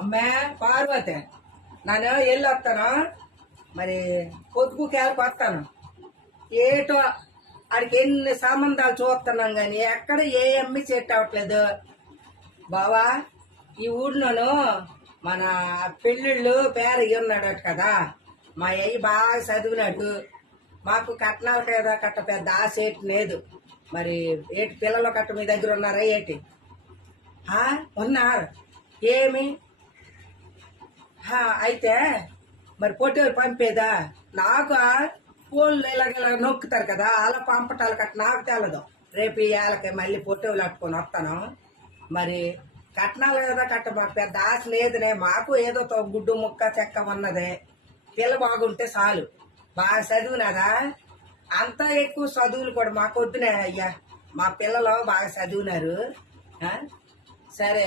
అమ్మే పార్వతి, నేను వెళ్ళి వస్తాను. మరి పొద్దుకు కేలకు వస్తాను. ఏటో ఆడికి ఎన్ని సంబంధాలు చూస్తున్నాం కానీ ఎక్కడ ఏ అమ్మి సెట్ అవ్వట్లేదు. బావా, ఈ ఊళ్ళోను మన పెళ్ళిళ్ళు పేర ఉన్నాడు కదా, మా అయ్యి బాగా చదివినాడు. మాకు కట్నాలు కదా కట్ట పెద్ద ఆశ ఏటి లేదు. మరి ఏటి పిల్లలు కట్ట మీ దగ్గర ఉన్నారా ఏటి? ఉన్నారు. ఏమి అయితే మరి పొట్టేలు పంపేదా? నాకు ఫోన్లు ఇలాగ నొక్కుతారు కదా, అలా పంపటాలు కట్ట నాకు తెలదు. రేపు ఈ ఏళ్ళకి మళ్ళీ పొట్టేలు అట్టుకొని వస్తాను. మరి కట్నాలు కదా కట్ట మాకు పెద్ద ఆశ లేదునే. మాకు ఏదో గుడ్డు ముక్క చెక్క ఉన్నదే. పిల్ల బాగుంటే చాలు. బాగా చదివినారా? అంతా ఎక్కువ చదువులు కూడా మాకు వద్దునే అయ్యా. మా పిల్లలు బాగా చదివినారు. సరే.